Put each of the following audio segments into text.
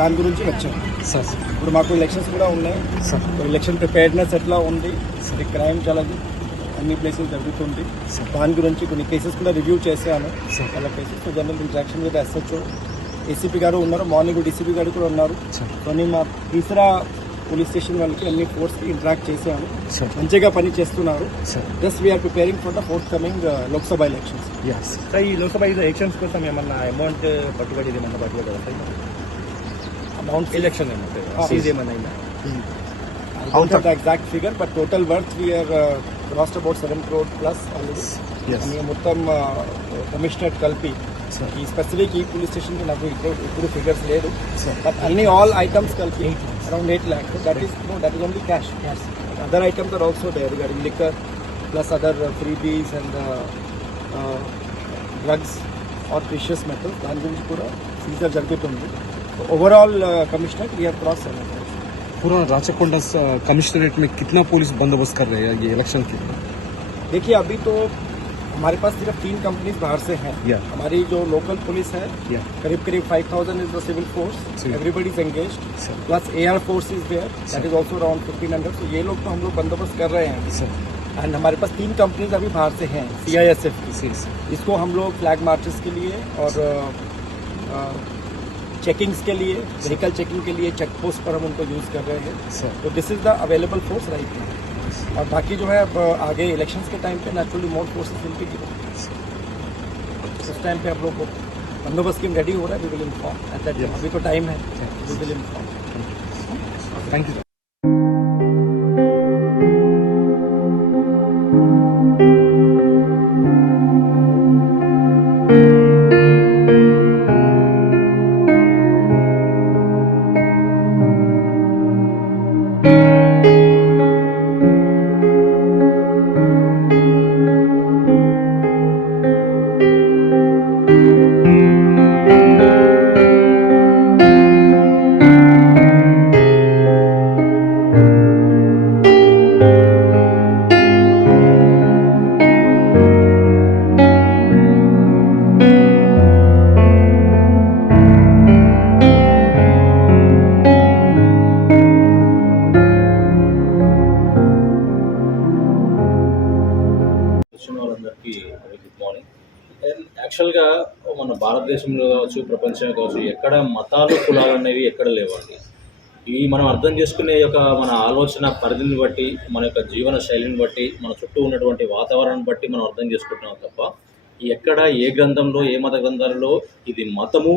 దాని గురించి వచ్చాను సార్. ఇప్పుడు మాకు ఎలక్షన్స్ కూడా ఉన్నాయి సార్. ఎలక్షన్ ప్రిపేర్డ్నెస్ ఎట్లా ఉంది, క్రైమ్ చాలా అన్ని ప్లేసెస్ జరుగుతుంది, దాని గురించి కొన్ని కేసెస్ కూడా రివ్యూ చేశాను. చాలా cases general interaction with SHO ACP గారు ఉన్నారు, మార్నింగ్ డీసీపీ గారు కూడా ఉన్నారు. కానీ మా తీసరా పోలీస్ స్టేషన్ వాళ్ళకి అన్ని ఫోర్స్కి ఇంటరాక్ట్ చేశాను, మంచిగా పని చేస్తున్నారు. Just we are preparing for the forthcoming Lok Sabha elections. ఈ లోక్సభ ఎలక్షన్స్ కోసం ఏమన్నా అమౌంట్ పట్టుబడి ఏమన్నా పట్టుబడి అమౌంట్ ఎలక్షన్ ఏమన్నా exact figure but total worth we are lost about 7 crore plus already. మొత్తం కమిషనరేట్ కలిపి ఈ స్పెసిఫిక్ ఈ పోలీస్ స్టేషన్కి నాకు ఇప్పుడు ఫిగర్స్ లేదు, బట్ అన్ని ఆల్ ఐటమ్స్ కలిపి around 8 lakhs. That is only cash. Other items are also there regarding liquor plus other freebies and drugs or precious metals, దాని గురించి కూడా సీజర్ జరుగుతుంది. Overall commissioner we have cross 7 crore. पूरा Rachakonda commissionerate में कितना police बंदोबस्त कर रहे हैं ये इलेक्शन के? देखिए अभी तो हमारे पास सिर्फ 3 कंपनीज बाहर से हैं. हमारी जो लोकल पुलिस है करीब 5,000 is the civil force, everybody is engaged, plus air force is there, that is also around 1,500. तो ये लोग तो हम लोग बंदोबस्त कर रहे हैं. एंड हमारे पास 3 कंपनीज अभी बाहर से हैं CISF की. इसको हम लोग फ्लैग मार्चेस के लिए और चेकिंग्स के लिए, व्हीकल चेकिंग के लिए चेक पोस्ट पर हम उनको यूज़ कर रहे हैं. तो this is the available force right now. और बाकी जो है अब आगे इलेक्शंस के टाइम पे naturally more forces will be given. उस टाइम पे हम लोग को बंदोबस्त की रेडी हो रहा है, we will inform at that time. अभी तो टाइम है, we will inform. Thank you. వాళ్ళందరికీ గుడ్ మార్నింగ్. యాక్చువల్గా మన భారతదేశంలో కావచ్చు, ప్రపంచంలో కావచ్చు, ఎక్కడ మతాలు కులాలు అనేవి ఎక్కడ లేవండి. ఇవి మనం అర్థం చేసుకునే యొక్క మన ఆలోచన పరిధిని బట్టి, మన యొక్క జీవన శైలిని బట్టి, మన చుట్టూ ఉన్నటువంటి వాతావరణాన్ని బట్టి మనం అర్థం చేసుకుంటున్నాం తప్ప ఎక్కడ ఏ గ్రంథంలో, ఏ మత గ్రంథాలలో ఇది మతము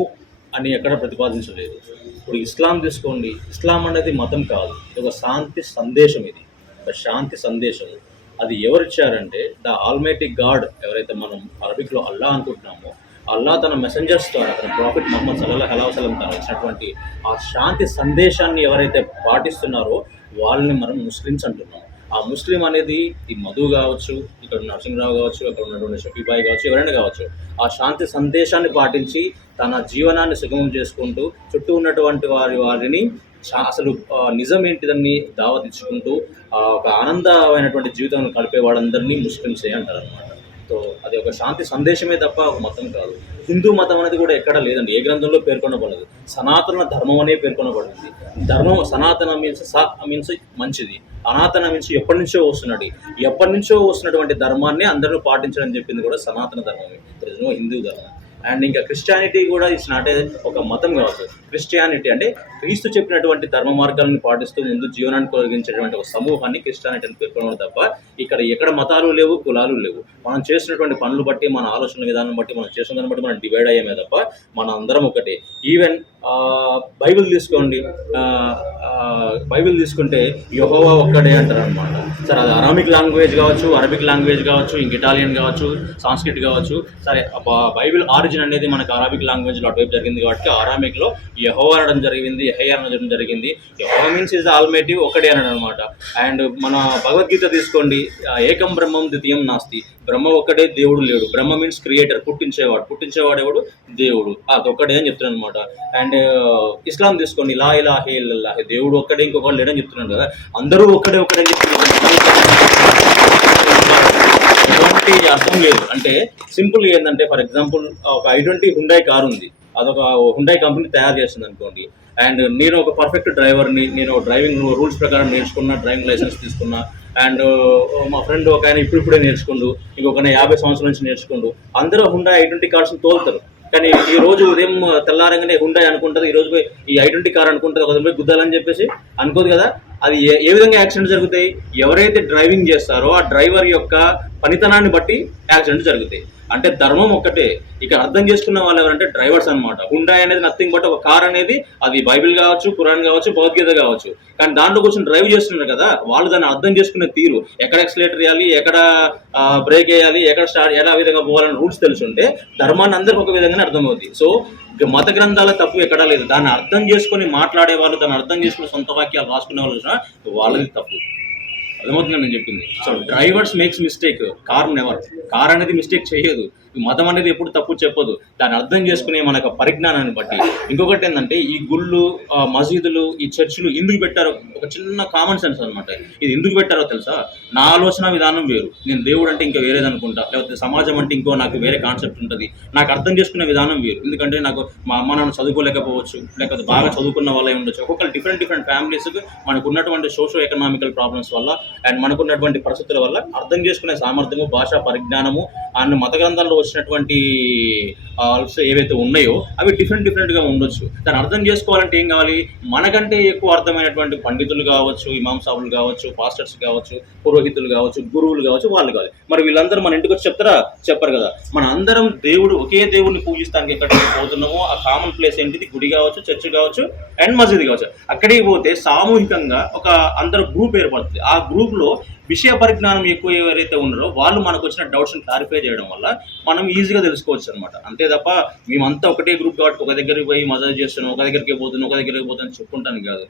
అని ఎక్కడ ప్రతిపాదించలేదు. ఇప్పుడు ఇస్లాం తీసుకోండి, ఇస్లాం అనేది మతం కాదు, ఇది ఒక శాంతి సందేశం. ఇది ఒక శాంతి సందేశం. అది ఎవరిచ్చారంటే ద ఆల్మైటీ గాడ్, ఎవరైతే మనం అరబిక్లో అల్లా అనుకుంటున్నామో, అల్లా తన మెసెంజర్స్ ద్వారా, తన ప్రాఫిట్ ముహమ్మద్ సల్లల్లాహు అలైహి వసల్లం ద్వారా ఇచ్చినటువంటి ఆ శాంతి సందేశాన్ని ఎవరైతే పాటిస్తున్నారో వాళ్ళని మనం ముస్లిమ్స్ అంటున్నాం. ఆ ముస్లిం అనేది ఈ మధు కావచ్చు, ఇక్కడ నరసింహరావు కావచ్చు, అక్కడ ఉన్నటువంటి షఫీబాయి కావచ్చు, ఎవరైనా కావచ్చు, ఆ శాంతి సందేశాన్ని పాటించి తన జీవనాన్ని సుగమం చేసుకుంటూ చుట్టూ ఉన్నటువంటి వారిని అసలు నిజం ఏంటిదని దావత్ ఇచ్చుకుంటూ ఒక ఆనందమైనటువంటి జీవితాన్ని కలిపే వాళ్ళందరినీ ముస్లిమ్సే అంటారు అనమాట. సో అది ఒక శాంతి సందేశమే తప్ప ఒక మతం కాదు. హిందూ మతం అనేది కూడా ఎక్కడా లేదండి, ఏ గ్రంథంలో పేర్కొనబడదు. సనాతన ధర్మం అనే పేర్కొనబడింది. ధర్మం సనాతన మీన్స్ మంచిది, అనాతన మీన్స్ ఎప్పటి నుంచో వస్తున్నది. ఎప్పటి నుంచో వస్తున్నటువంటి ధర్మాన్ని అందరూ పాటించడం చెప్పింది కూడా సనాతన ధర్మమే, హిందూ ధర్మం. అండ్ ఇంకా క్రిస్టియానిటీ కూడా ఇట్స్ నాట్ ఒక మతం కావచ్చు. క్రిస్టియానిటీ అంటే క్రీస్తు చెప్పినటువంటి ధర్మ మార్గాలను పాటిస్తూ ముందు జీవనాన్ని కొనసాగించేటువంటి ఒక సమూహాన్ని క్రిస్టియానిటీ అని పేర్కొనడం తప్ప ఇక్కడ ఎక్కడ మతాలు లేవు, కులాలు లేవు. మనం చేసినటువంటి పనులు బట్టి, మన ఆలోచన విధానం బట్టి, మనం చేసిన దాన్ని బట్టి మనం డివైడ్ అయ్యామే తప్ప మన అందరం ఒకటే. ఈవెన్ బైబిల్ తీసుకోండి, బైబిల్ తీసుకుంటే యెహోవా ఒక్కడే అంటారు అనమాట. సరే అది అరామిక్ లాంగ్వేజ్ కావచ్చు, అరబిక్ లాంగ్వేజ్ కావచ్చు, ఇంక ఇటాలియన్ కావచ్చు, సాంస్క్రిట్ కావచ్చు. సరే బైబిల్ ఆరిజిన్ అనేది మనకు అరబిక్ లాంగ్వేజ్లో అటువైపు జరిగింది కాబట్టి అరామిక్లో యెహోవా అనడం జరిగింది, యెహోవా అనడం జరిగింది. యెహోవా మీన్స్ ఇస్ ఆల్మైటీ, ఒకటే అనడం అనమాట. అండ్ మన భగవద్గీత తీసుకోండి, ఏకం బ్రహ్మం ద్వితీయం నాస్తి, బ్రహ్మ ఒక్కడే, దేవుడు లేడు. బ్రహ్మ మీన్స్ క్రియేటర్, పుట్టించేవాడు ఎవడు? దేవుడు. అది ఒక్కడే అని చెప్తున్నాను అనమాట. అండ్ ఇస్లాం తీసుకోండి, లా ఇలాహ ఇల్లల్లాహ్, దేవుడు ఒక్కడే, ఇంకొకటి లేడని చెప్తున్నాను కదా. అందరూ ఒక్కడే అని చెప్తున్నారు. ఎలాంటి అర్థం లేదు. అంటే సింపుల్ ఏంటంటే, ఫర్ ఎగ్జాంపుల్ ఒక i20 హుండాయ్ కారు ఉంది, అదొక హుండాయ్ కంపెనీ తయారు చేస్తుంది అనుకోండి. అండ్ నేను ఒక పర్ఫెక్ట్ డ్రైవర్ని, నేను డ్రైవింగ్ రూల్స్ ప్రకారం నేర్చుకున్నా, డ్రైవింగ్ లైసెన్స్ తీసుకున్నా. అండ్ మా ఫ్రెండ్ ఒక ఆయన ఇప్పుడిప్పుడే నేర్చుకుండు, ఇంకొక 50 సంవత్సరాల నుంచి నేర్చుకుండు. అందరూ హుండా ఐడెంటిటీ కార్డ్స్ని తోలుతారు, కానీ ఈ రోజు ఉదయం తెల్లారంగానే హుండా అనుకుంటుంది, ఈ రోజు పోయి ఈ ఐడెంటిటీ కార్డ్ అనుకుంటుంది, ఒక పోయి గుద్దాలని చెప్పేసి అనుకోదు కదా. అది ఏ విధంగా యాక్సిడెంట్ జరుగుతాయి? ఎవరైతే డ్రైవింగ్ చేస్తారో ఆ డ్రైవర్ యొక్క పనితనాన్ని బట్టి యాక్సిడెంట్ జరుగుతాయి. అంటే ధర్మం ఒక్కటే. ఇక అర్థం చేసుకున్న వాళ్ళు ఎవరంటే డ్రైవర్స్ అనమాట. హుండా అనేది నథింగ్ బట్ ఒక కార్ అనేది, అది బైబిల్ కావచ్చు, ఖురాన్ కావచ్చు, భగవద్గీత కావచ్చు. కానీ దాంట్లో కూర్చొని డ్రైవ్ చేస్తున్నారు కదా, వాళ్ళు దాన్ని అర్థం చేసుకునే తీరు, ఎక్కడ ఎక్సలేటర్ వేయాలి, ఎక్కడ బ్రేక్ వేయాలి, ఎక్కడ స్టార్ట్, ఎలా విధంగా పోవాలని రూల్స్ తెలుసుంటే ధర్మాన్ని అందరికి ఒక విధంగానే అర్థమవుతుంది. సో మత గ్రంథాల తప్పు ఎక్కడా లేదు. దాన్ని అర్థం చేసుకొని మాట్లాడే వాళ్ళు, దాన్ని అర్థం చేసుకుని సొంత వాక్యాలు రాసుకునే వాళ్ళు వాళ్ళది తప్పు. అర్థమవుతుంది నేను చెప్పింది. So drivers makes mistake, car never. Car అనేది మిస్టేక్ చేయదు. మతం అనేది ఎప్పుడు తప్పు చెప్పదు. దాన్ని అర్థం చేసుకునే మన యొక్క పరిజ్ఞానాన్ని బట్టి. ఇంకొకటి ఏంటంటే, ఈ గుళ్ళు, మసీదులు, ఈ చర్చిలు ఎందుకు పెట్టారో ఒక చిన్న కామన్ సెన్స్ అనమాట. ఇది ఎందుకు పెట్టారో తెలుసా? నా ఆలోచన విధానం వేరు, నేను దేవుడు అంటే ఇంకా వేరేది అనుకుంటా, లేకపోతే సమాజం అంటే ఇంకో నాకు వేరే కాన్సెప్ట్ ఉంటుంది. నాకు అర్థం చేసుకునే విధానం వేరు. ఎందుకంటే నాకు మా అమ్మ నాన్న చదువుకోలేకపోవచ్చు, లేకపోతే బాగా చదువుకున్న వాళ్ళే ఉండొచ్చు. ఒక్కొక్కరు డిఫరెంట్ ఫ్యామిలీస్కి మనకు ఉన్నటువంటి సోషో ఎకనామికల్ ప్రాబ్లమ్స్ వల్ల అండ్ మనకున్నటువంటి పరిస్థితుల వల్ల అర్థం చేసుకునే సామర్థ్యము, భాషా పరిజ్ఞానము అండ్ మత గ్రంథాల్లో వచ్చినటువంటి ఏవైతే ఉన్నాయో అవి డిఫరెంట్గా ఉండొచ్చు. దాన్ని అర్థం చేసుకోవాలంటే ఏం కావాలి? మనకంటే ఎక్కువ అర్థమైనటువంటి పండితులు కావచ్చు, ఇమాం సాబులు కావచ్చు, పాస్టర్స్ కావచ్చు, పురోహితులు కావచ్చు, గురువులు కావచ్చు, వాళ్ళు కావాలి. మరి వీళ్ళందరూ మన ఇంటికి వచ్చి చెప్తారా? చెప్పరు కదా. మన అందరం ఒకే దేవుడిని పూజిస్తానికి ఎక్కడికి పోతున్నామో ఆ కామన్ ప్లేస్ ఏంటిది? గుడి కావచ్చు, చర్చ్ కావచ్చు అండ్ మసీదు కావచ్చు. అక్కడికి పోతే సామూహికంగా ఒక అందరూ గ్రూప్ ఏర్పడుతుంది. ఆ గ్రూప్లో విషయ పరిజ్ఞానం ఎక్కువ ఎవరైతే ఉన్నారో వాళ్ళు మనకు వచ్చిన డౌట్స్ని క్లారిఫై చేయడం వల్ల మనం ఈజీగా తెలుసుకోవచ్చు అనమాట. అంతే తప్ప మేమంతా ఒకటే గ్రూప్ కాబట్టి ఒక దగ్గరికి పోయి మజాజ్ చేస్తున్నాం, ఒక దగ్గరికి పోతున్నాం చెప్పుకుంటాను కాదు.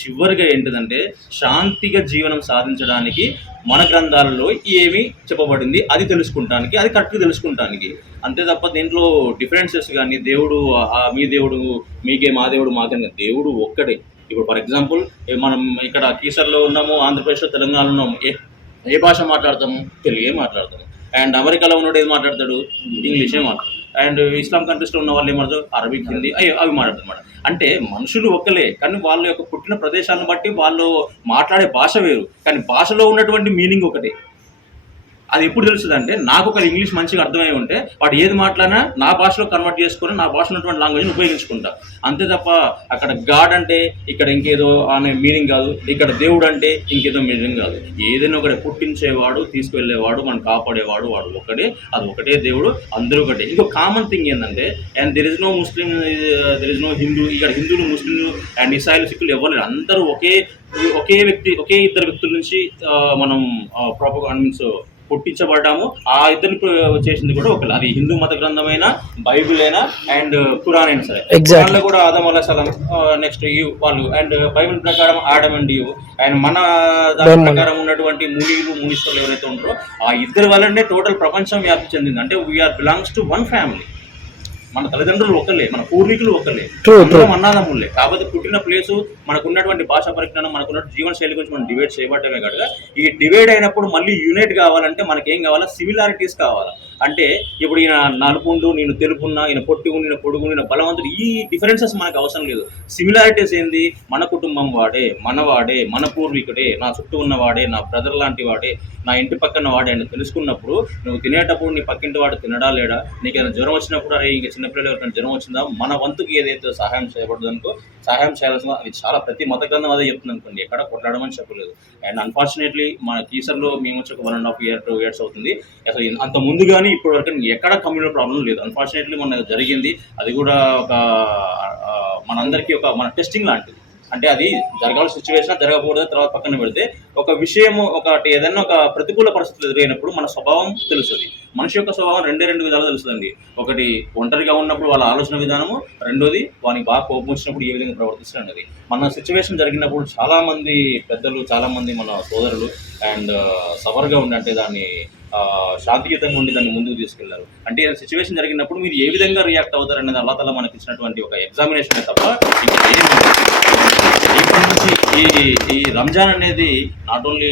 చివరిగా ఏంటిదంటే, శాంతిగా జీవనం సాధించడానికి మన గ్రంథాలలో ఏమి చెప్పబడింది అది తెలుసుకుంటానికి, అది కరెక్ట్గా తెలుసుకుంటానికి. అంతే తప్ప దీంట్లో డిఫరెన్సెస్ కానీ దేవుడు మీ దేవుడు మీకే, మా దేవుడు మాకే, దేవుడు ఒక్కడే. ఇప్పుడు ఫర్ ఎగ్జాంపుల్ మనం ఇక్కడ కీసర్లో ఉన్నాము, ఆంధ్రప్రదేశ్లో, తెలంగాణలో ఉన్నాము. ఏ భాష మాట్లాడతాము? తెలుగే మాట్లాడతాము. అండ్ అమెరికాలో ఉన్నవాడు ఏది మాట్లాడతాడు? ఇంగ్లీషే మాట్లాడతాడు. అండ్ ఇస్లాం కంట్రీస్లో ఉన్న వాళ్ళు ఏమాడతారు? అరబిక్, హిందీ అవి మాట్లాడతారు. అంటే మనుషులు ఒక్కలే, కానీ వాళ్ళ యొక్క పుట్టిన ప్రదేశాలను బట్టి వాళ్ళు మాట్లాడే భాష వేరు, కానీ భాషలో ఉన్నటువంటి మీనింగ్ ఒకటే. అది ఎప్పుడు తెలుస్తుంది అంటే, నాకు ఒక ఇంగ్లీష్ మంచిగా అర్థమై ఉంటే వాడు ఏది మాట్లాడినా నా భాషలో కన్వర్ట్ చేసుకొని నా భాషలో ఉన్నటువంటి లాంగ్వేజ్ని ఉపయోగించుకుంటా. అంతే తప్ప అక్కడ గాడ్ అంటే ఇక్కడ ఇంకేదో అనే మీనింగ్ కాదు, ఇక్కడ దేవుడు అంటే ఇంకేదో మీనింగ్ కాదు. ఏదైనా ఒకటే, పుట్టించేవాడు, తీసుకువెళ్ళేవాడు, మనం కాపాడేవాడు, వాడు ఒకటే. అది ఒకటే దేవుడు, అందరూ ఒకటే. ఇంకో కామన్ థింగ్ ఏంటంటే, and there is no Muslim, there is no Hindu. ఇక్కడ హిందువులు, ముస్లింలు అండ్ ఇస్రాయిల్, సిక్కులు ఎవరు అందరూ ఒకే వ్యక్తి, ఒకే ఇద్దరు వ్యక్తుల నుంచి మనం మీన్స్ పుట్టించబడ్డాము. ఆ ఇద్దరిని చేసింది కూడా ఒకరు. అది హిందూ మత గ్రంథమైనా, బైబిల్ అయినా అండ్ ఖురాన్ అయినా సరే. ఖురాన్లో కూడా ఆదం అలైహిస్సలాం, నెక్స్ట్ వాళ్ళు, అండ్ బైబిల్ ప్రకారం ఆడమ్ అండ్ ఈవ్, అండ్ మన దాని ప్రకారం ఉన్నటువంటి మునీశ్వరులు ఎవరైతే ఉంటారో ఆ ఇద్దరి వల్లనే టోటల్ ప్రపంచం వ్యాప్తి చెందింది. అంటే we are belongs to one family. మన తల్లిదండ్రులు ఒకళ్ళే, మన పూర్వీకులు ఒకళ్ళే, అన్నదమ్ములే. కాకపోతే పుట్టిన ప్లేసు, మనకు ఉన్నటువంటి భాషా పరిజ్ఞానం, మనకున్న జీవన శైలి గురించి మనం డివైడ్ చేయబడ్డమే కాదుగా. ఈ డివైడ్ అయినప్పుడు మళ్ళీ యూనిట్ కావాలంటే మనకేం కావాలా? సిమిలారిటీస్ కావాలా. అంటే ఇప్పుడు ఈయన నలుపుండు, నేను తెలుపున్నా, ఈయన పొట్టిగు, నేను పొడుగు, నేను బలవంతుడు, ఈ డిఫరెన్సెస్ మనకు అవసరం లేదు. సిమిలారిటీస్ ఏంది? మన కుటుంబం వాడే, మనవాడే, మన పూర్వీకుడే, నా చుట్టూ ఉన్నవాడే, నా బ్రదర్ లాంటి వాడే, నా ఇంటి పక్కన వాడే అని తెలుసుకున్నప్పుడు నువ్వు తినేటప్పుడు నీ పక్కింటి వాడు తినడా లేడా, నీకు ఏదైనా జ్వరం వచ్చినప్పుడు అరే ఇంకా చిన్నపిల్లలు ఎవరైనా జ్వరం వచ్చిందా, మన వంతుకి ఏదైతే సహాయం చేయబడదు అనుకో, సహాయం చేయాల్సిన అది చాలా ప్రతి మత గ్రంథం అదే చెప్తుంది అనుకోండి, ఎక్కడ కొట్లాడమని చెప్పలేదు. అండ్ అన్ఫార్చునేట్లీ మన కీసర్లో మేము వచ్చి ఒక 1.5 years 2 years అవుతుంది. అసలు అంత ముందు కానీ ఇప్పటి వరకు ఎక్కడ కమ్యూనల్ ప్రాబ్లం లేదు. అన్ఫార్చునేట్లీ మొన్న జరిగింది, అది కూడా ఒక మనందరికీ ఒక మన టెస్టింగ్ లాంటిది. అంటే అది జరగాల్సిన సిచ్యువేషన్ జరగకూడదు, తర్వాత పక్కన పెడితే ఒక విషయము, ఒకటి ఏదైనా ఒక ప్రతికూల పరిస్థితులు ఎదురైనప్పుడు మన స్వభావం తెలుస్తుంది. మనిషి యొక్క స్వభావం రెండు విధాలు తెలుస్తుందండి. ఒకటి ఒంటరిగా ఉన్నప్పుడు వాళ్ళ ఆలోచన విధానము, రెండోది వానికి బాగా కోపం వచ్చినప్పుడు ఏ విధంగా ప్రవర్తిస్తుంది అనేది. మన సిచ్యువేషన్ జరిగినప్పుడు చాలామంది పెద్దలు, చాలామంది మన సోదరులు అండ్ సవర్గా ఉండి, అంటే దాన్ని శాంతియుతంగా ఉండి దాన్ని ముందుకు తీసుకెళ్లారు. అంటే సిచ్యువేషన్ జరిగినప్పుడు మీరు ఏ విధంగా రియాక్ట్ అవుతారు అనేది అల్లాహ్ తాలా మనకి ఇచ్చినటువంటి ఒక ఎగ్జామినేషన్ తప్ప ఇప్పటి నుంచి ఈ రంజాన్ అనేది నాట్ ఓన్లీ